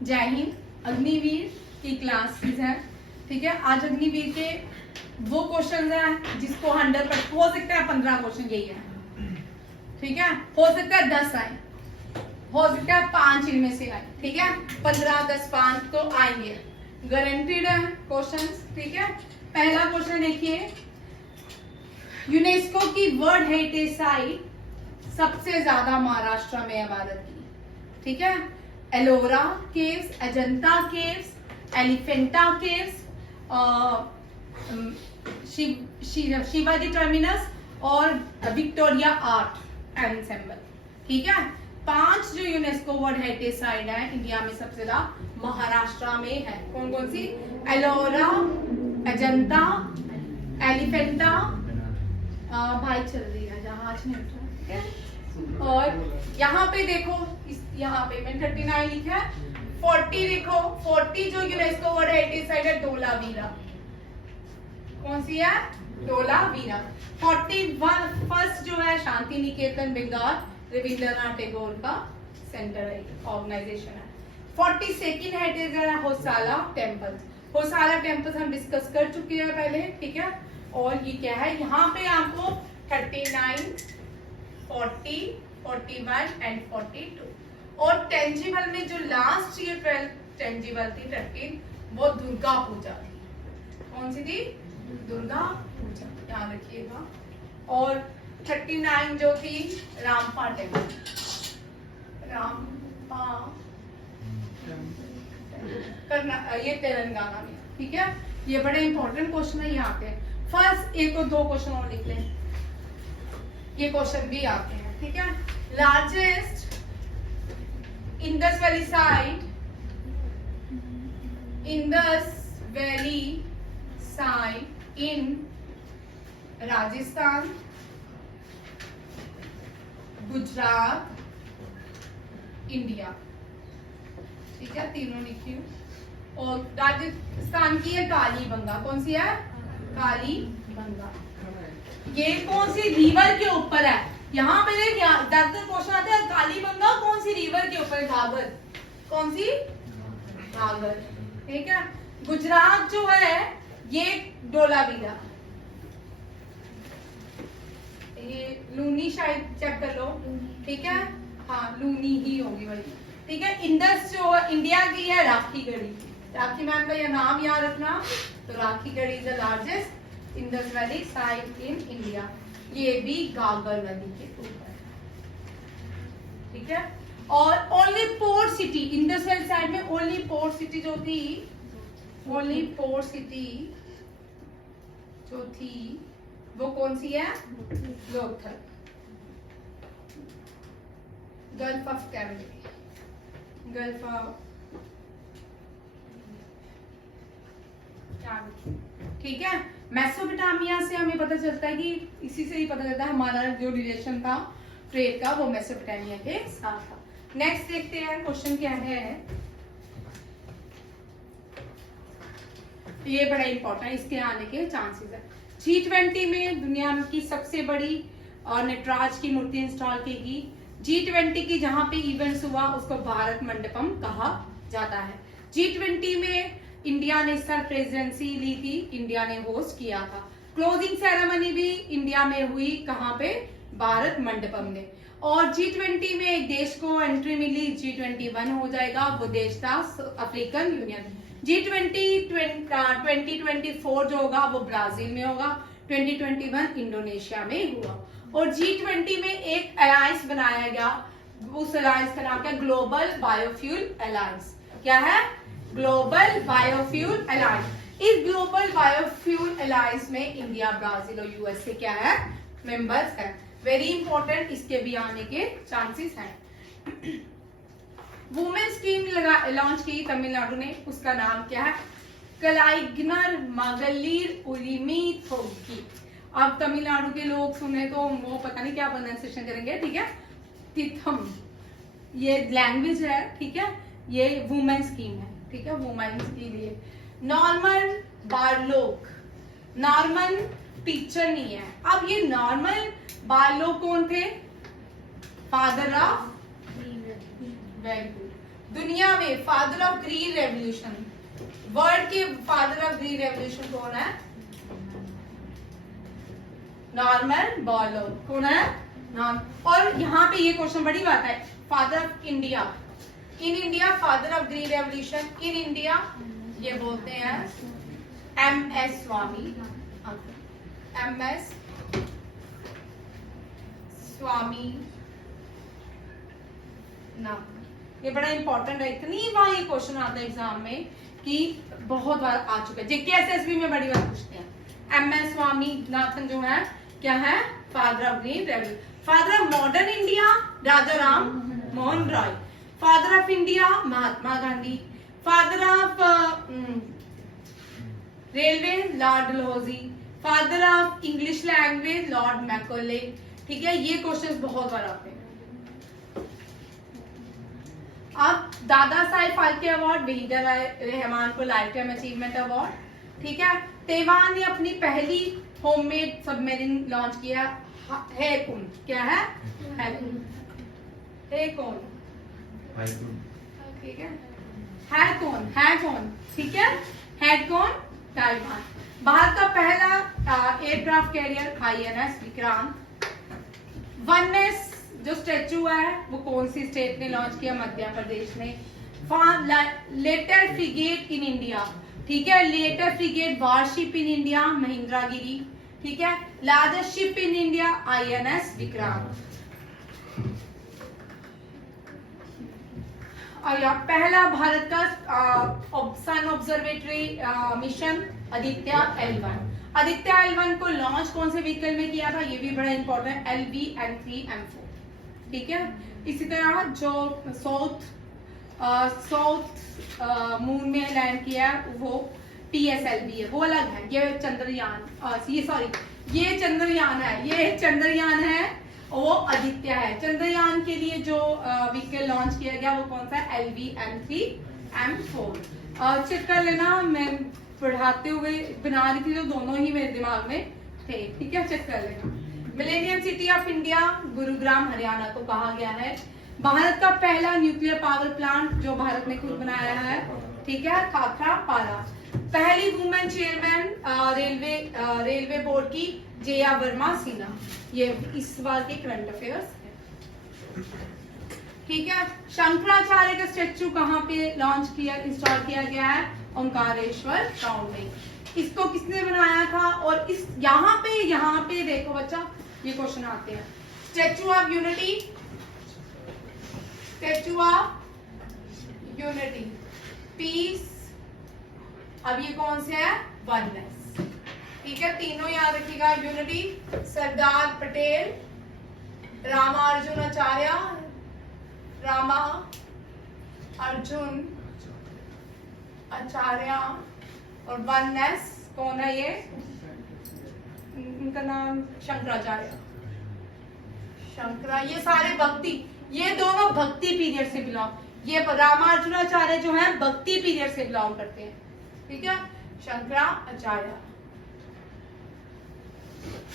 जय हिंद। अग्निवीर की क्लासेस है, ठीक है। आज अग्निवीर के वो क्वेश्चन हैं जिसको 100% हो सकता है 15 क्वेश्चन यही है, ठीक है। हो सकता है 10 आए, हो सकता है 5 इनमें से आए, ठीक है। 15, 10, 5 तो आएंगे, गारंटीड है क्वेश्चंस, ठीक है। पहला क्वेश्चन देखिए, यूनेस्को की वर्ल्ड हेरिटेज साइट सबसे ज्यादा महाराष्ट्र में है भारत की, ठीक है। Ellora caves, Ajanta caves, Elephanta caves, Shivaji terminus और विक्टोरिया आर्ट एंसेंबल, ठीक है। 5 जो यूनेस्को वर्ल्ड हेरिटेज साइट है इंडिया में सबसे ज्यादा महाराष्ट्र में है। कौन कौन सी? एलोरा, अजंता, एलिफेंटा, भाई चल रही है जहाज नहीं उठ रहा, ठीक है। और यहाँ पे देखो, यहाँ पे मैंने 39 लिखा है। 40 देखो, 40 जो यूनेस्को वर्ल्ड हेरिटेज साइट है धोलावीरा, कौन सी है? धोलावीरा। 41 जो है शांति निकेतन बंगाल, रविंद्रनाथ टैगोर का सेंटर है, ऑर्गेनाइजेशन है। 42nd हेरिटेज है होसाला टेम्पल। होसाला टेम्पल हम डिस्कस कर चुके हैं पहले, ठीक है। और ये क्या है, यहाँ पे आपको 39, 40, 41 एंड 42। और टेंजिबल में जो लास्ट ईयर 12 टेंजिबल थी 13, वो दुर्गा पूजा थी। कौन सी थी? दुर्गा पूजा, ध्यान रखिएगा। और 39 जो थी रामपा टेम्पल, रामपा ये तेलंगाना में, ठीक है। ये बड़े इंपॉर्टेंट क्वेश्चन है, ये आते हैं। फर्स्ट एक और 2 क्वेश्चन और लिख लें, ये क्वेश्चन भी आते हैं, ठीक है। Largest Indus valley site, Indus valley site in Rajasthan, Gujarat, India, ठीक है। तीनों लिखी हूं। और राजस्थान की है कालीबंगा, कौन सी है? कालीबंगा। ये कौन सी रिवर के ऊपर है? यहाँ पे ज्यादातर क्वेश्चन आते हैं कालीबंगा कौन सी रिवर के ऊपर? घाघर, कौन सी? घाघर, ठीक है। गुजरात जो है ये धोलावीरा, ये लूनी शायद चेक कर लो, ठीक है। हाँ लूनी ही होगी भाई, ठीक है। इंडस जो इंडिया की है राखी गढ़ी, राखी मैम का यह नाम याद रखना। तो Rakhi Garhi is the largest Indus valley site in India, ये भी घाघर नदी के ऊपर, ठीक है। और only port city Indus valley side में, ओनली पोर्ट सिटी जो थी, ओनली पोर्ट सिटी जो थी वो कौन सी है? लोथल, गल्फ ऑफ कैमरी, गल्फ ऑफ, ठीक है। मेसोपोटामिया से हमें पता चलता है कि इसी से ही पता चलता है हमारा जो रिलेशन था ट्रेड का, वो मेसोपोटामिया के साथ था। नेक्स्ट देखते हैं क्वेश्चन क्या है, ये बड़ा इंपॉर्टेंट, इसके आने के चांसेस है। G20 में दुनिया की सबसे बड़ी नटराज की मूर्ति इंस्टॉल की गई। G20 की जहां पे इवेंट्स हुआ उसको भारत मंडपम कहा जाता है। G20 में इंडिया ने सर प्रेसिडेंसी ली थी, इंडिया ने होस्ट किया था। क्लोजिंग सेरेमनी भी इंडिया में हुई, कहां पे? भारत मंडपम में। और G20 में एक देश को एंट्री मिली, G21 हो जाएगा, वो देश था अफ्रीकन यूनियन। G20 2024 जो होगा वो ब्राजील में होगा, 2021 इंडोनेशिया में हुआ। और G20 में एक अलायंस बनाया गया, उस अलायंस का नाम क्या? Global biofuel alliance. क्या है? Global biofuel alliance. इस ग्लोबल बायोफ्यूल अलायंस में इंडिया, ब्राजील और यूएसए क्या है? मेंबर्स है। वेरी इंपॉर्टेंट, इसके भी आने के चांसेस हैं। वुमेन स्कीम लॉन्च की तमिलनाडु ने, उसका नाम क्या है? कलाइग्नर मगलीर उरिमी थोगी। अब तमिलनाडु के लोग सुने तो वो पता नहीं क्या प्रोनाउंसिएशन करेंगे, ठीक है। तिथम, ये लैंग्वेज है, ठीक है। ये वुमेन स्कीम है, ठीक है, वुमेन के लिए। नॉर्मन बारलोक, नॉर्मन टीचर नहीं है। अब ये नॉर्मन बारलोक कौन थे? फादर ऑफ, वेरी गुड, दुनिया में father of green revolution, world के फादर ऑफ ग्रीन रेवोल्यूशन कौन है? Norman Borlaug. कौन है? और यहाँ पे ये क्वेश्चन बड़ी बात है, father of India, in India father of green revolution in India, ये बोलते हैं MS स्वामी, MS स्वामी नाम। ये बड़ा इंपॉर्टेंट है, इतनी बार ये क्वेश्चन आता है एग्जाम में कि बहुत बार आ चुका है, जेके एसएसबी में बड़ी बार पूछते हैं। MS स्वामीनाथन जो है क्या है? Father of green revolution. Father of modern India Raja Ram Mohan Roy. Father of India Mahatma Gandhi. Father of railway Lord Dalhousie. Father of English language Lord Macaulay. ठीक है, ये क्वेश्चंस बहुत बार आते हैं। अब दादा साहेब फाल्के अवार्ड, वहीदा रहमान को लाइफ टाइम अचीवमेंट अवार्ड। ठीक है, ताइवान ने अपनी पहली होममेड सबमरीन लॉन्च किया, है कौन? क्या है? है कौन? ठीक है, है कौन? है कौन? ठीक है, है कौन? ताइवान। भारत का पहला aircraft carrier INS Vikrant. Oneness जो स्टेचू है वो कौन सी स्टेट ने लॉन्च किया? मध्य प्रदेश ने। लेटर फ्रिगेट इन इंडिया, ठीक है, later frigate warship in India Mahendragiri. ठीक है, largest ship in India INS Vikrant. और पहला भारत का sun observatory mission Aditya L1। Aditya L1 को लॉन्च कौन से व्हीकल में किया था? ये भी बड़ा इंपॉर्टेंट है, LV-M3-M4। ठीक है, इसी तरह जो साउथ मून में लैंड किया वो PSLV है, वो अलग है। ये चंद्रयान, ये चंद्रयान है, ये चंद्रयान है, वो आदित्य है। चंद्रयान के लिए जो व्हीकल लॉन्च किया गया वो कौन सा? LV-M3-M4। चेक कर लेना, मैं पढ़ाते हुए बना रही थी तो दोनों ही मेरे दिमाग में थे। ठीक है, चेक कर लेना। Millennium city of India Gurugram Haryana को कहा गया है। भारत का पहला न्यूक्लियर पावर प्लांट जो भारत ने खुद बनाया है, ठीक है, खाखरापारा। पहली वुमेन चेयरमैन रेलवे बोर्ड की जया वर्मा सिन्हा। ये इस बार के करंट अफेयर्स है। ठीक है, शंकराचार्य का स्टेचू कहाँ पे लॉन्च किया, इंस्टॉल किया गया है? ओंकारेश्वर टाउन में। इसको किसने बनाया था? और इस यहाँ पे देखो बच्चा, ये क्वेश्चन आते हैं। Statue of Unity, Statue of Unity, peace. अब ये कौन से है? वननेस। ठीक है, तीनों याद रखिएगा। यूनिटी सरदार पटेल, रामा अर्जुन आचार्य, और वननेस कौन है? ये इनका नाम शंकराचार्य, ये सारे भक्ति, ये दोनों भक्ति पीरियड से बिलोंग, ये रामार्जुनाचार्य जो है भक्ति पीरियड से बिलोंग करते हैं। ठीक है, शंकराचार्य,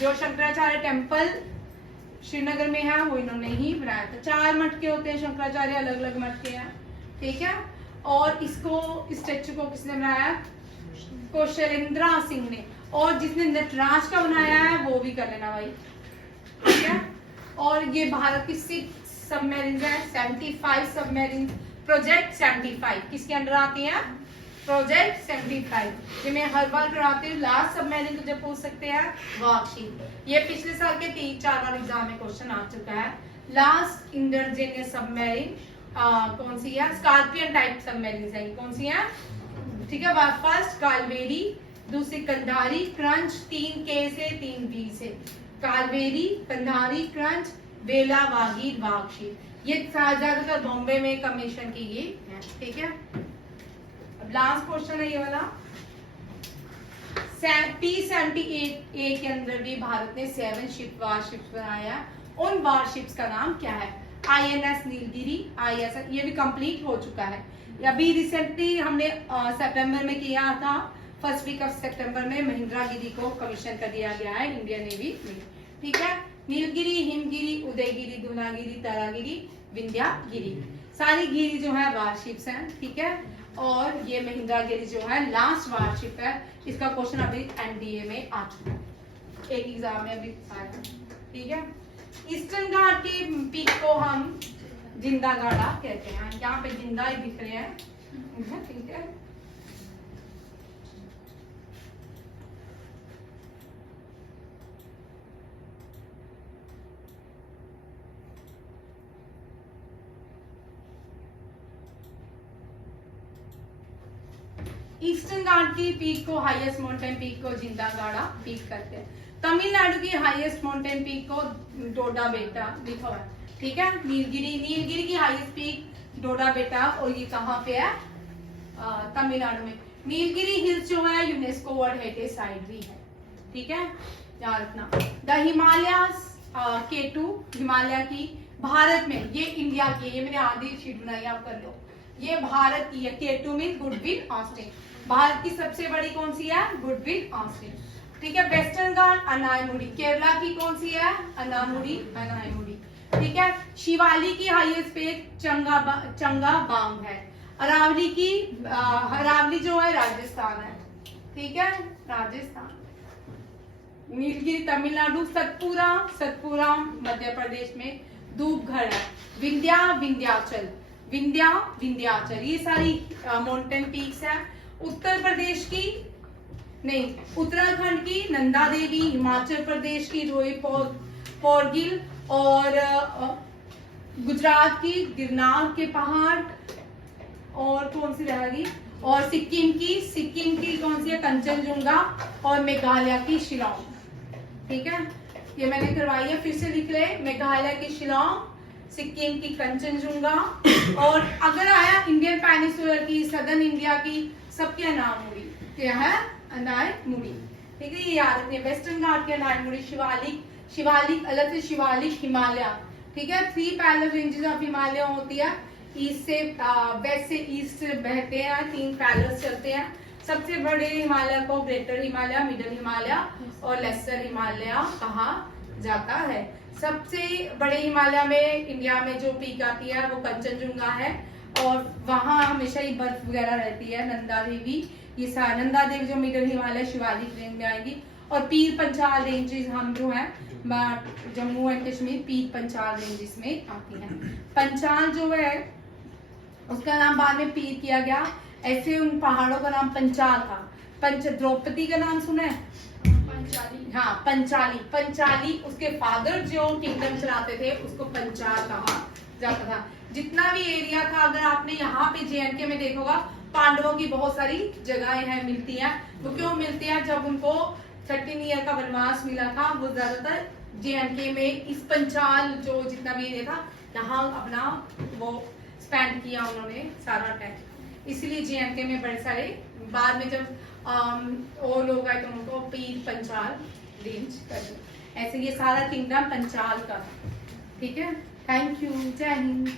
जो शंकराचार्य टेम्पल श्रीनगर में है वो इन्होंने ही बनाया था। 4 मटके होते हैं शंकराचार्य, अलग अलग मटके हैं। ठीक है, और इसको स्टेचू को किसने बनाया? कौशलेंद्र सिंह ने। और जिसने नटराज का बनाया है वो भी कर लेना भाई। ठीक है, और ये भारत की 6 सबमरीन है, 75 सबमरीन। प्रोजेक्ट 75 किसके अंडर आती है? प्रोजेक्ट 75। ये मैं हर बार कराती हूँ। लास्ट सबमरीन तो जब पूछ सकते हैं वार्कशीट। ये पिछले साल के 3-4 बार एग्जाम में क्वेश्चन आ चुका है। लास्ट इंडरजेनियस सबमरीन कौन सी है? स्कॉर्पियन टाइप सबमरीन है। कौन सी है? ठीक है, फर्स्ट कालवेरी, दूसरी कंधारी क्रंच, 3K से 3B से। कालवेरी, कंधारी क्रंच, बेला, वागीर, वार्कशीट। ये ज्यादातर बॉम्बे में कमीशन की गई है। ठीक है, अब लास्ट क्वेश्चन है ये वाला। P-78A के अंदर भी भारत ने 7 वारशिप्स बनाया। उन वारशिप्स का नाम क्या है? INS नीलगिरी, ISS, ये भी कंप्लीट हो चुका है। अभी रिसेंटली हमने सितंबर में किया था, फर्स्ट वीक ऑफ सितंबर में महिंद्रा गिरी को कमीशन कर दिया गया है इंडियन नेवी में। ठीक है, नीलगिरी, हिमगिरी, उदयगिरी, धुनागिरी, तारागिरी, विंध्यागिरी। सारी गिरी जो है वारशिप्स हैं, ठीक है। और ये महिंद्रागिरी जो है लास्ट वारशिप है। इसका क्वेश्चन अभी एनडीए में आ चुका है, एक एग्जाम में अभी आया, ठीक है। ईस्टर्न घाट के पीक को हम जिंदा गाड़ा कहते हैं, यहाँ पे जिंदा ही दिख रहे हैं, ठीक है। ईस्टर्न घाट की पीक को, हाईएस्ट माउंटेन पीक को जिंदा गाड़ा पीक करते हैं। तमिलनाडु की हाईएस्ट माउंटेन पीक को डोडा बेटा लिखा हुआ है, ठीक है। नीलगिरी की हाईएस्ट पीक डोडा बेटा, और ये कहाँ पे है? तमिलनाडु में। नीलगिरी हिल्स जो है यूनेस्को वर्ल्ड हेरिटेज साइट भी है, ठीक है, याद रखना। द हिमालयास K2 हिमालय की भारत में, ये इंडिया की, ये मैंने आधी शीट बनाई, आप कर लो। ये भारत की है, K2 mean goodwill Austin. Bharat की सबसे बड़ी कौन सी है? गुडविल ऑस्टिन, ठीक है। वेस्टर्न घाट अनायमुड़ी, केरला की कौन सी है? अनायमुड़ी, ठीक है। शिवालिक की हाईएस्ट पीक चंगाबांग है। अरावली जो है राजस्थान है, ठीक है, राजस्थान। नीलगिरी तमिलनाडु, सतपुरा मध्य प्रदेश में, धूपगढ़ है। विंध्याचल, ये सारी माउंटेन पीक्स है। उत्तर प्रदेश की नहीं, उत्तराखंड की नंदा देवी, हिमाचल प्रदेश की रोहतांग, और गुजरात की गिरनार के पहाड़, और कौन सी रहेगी? और सिक्किम की कौन सी है? कंचनजुंगा, और मेघालय की शिलांग, ठीक है। ये मैंने करवाई है, फिर से लिख ले। मेघालय की शिलांग, सिक्किम की कंचनजुंगा, और अगर आया इंडियन पेनिनसुला की, सदर्न इंडिया की, सबके अनायमुड़ी, क्या है? अनायमुड़ी, ठीक है, ये याद रखिए। वेस्टर्न घाट के अनायमुड़ी, शिवालिक अलग से, शिवालिक हिमालय, ठीक है। 3 पैरेलल रेंजेस ऑफ हिमालय होती है, ईस्ट से वेस्ट से ईस्ट बहते हैं, 3 पैरेलल चलते हैं। सबसे बड़े हिमालय को ग्रेटर हिमालय, मिडिल हिमालय और लेसर हिमालय कहा जाता है। सबसे बड़े हिमालय में इंडिया में जो पीक आती है वो कंचनजुंगा है, और वहां हमेशा ही बर्फ वगैरह रहती है। नंदा देवी, ये नंदा देवी जो मिडिल हिमालय शिवालिक रेंज में आएगी, और पीर पंचाल रेंजेस हम जो है Jammu and Kashmir Pir Panchal ranges में आती हैं। पंचाल जो है उसका नाम बाद में पीर किया गया, ऐसे उन पहाड़ों का नाम पंचाल था। द्रौपदी का नाम सुना है? हाँ, पंचाली, उसके फादर जो किंगडम चलाते थे उसको पंचाल कहा जाता था। जितना भी एरिया था, अगर आपने यहाँ पे JNK में देखोगा, पांडवों की बहुत सारी जगहें हैं, मिलती हैं। वो क्यों मिलती है? जब उनको 13 ईयर का वनवास मिला था, वो ज्यादातर JNK में इस पंचाल जो जितना भी एरिया था, यहाँ अपना वो स्पेंड किया उन्होंने सारा टाइम, इसलिए JNK में बड़े सारे, बाद में जब वो लोग आए तो उनको पीर पंचाल रेंज कर दिया। ऐसे ये सारा किंगडम पंचाल का, ठीक है। थैंक यू, जय हिंद।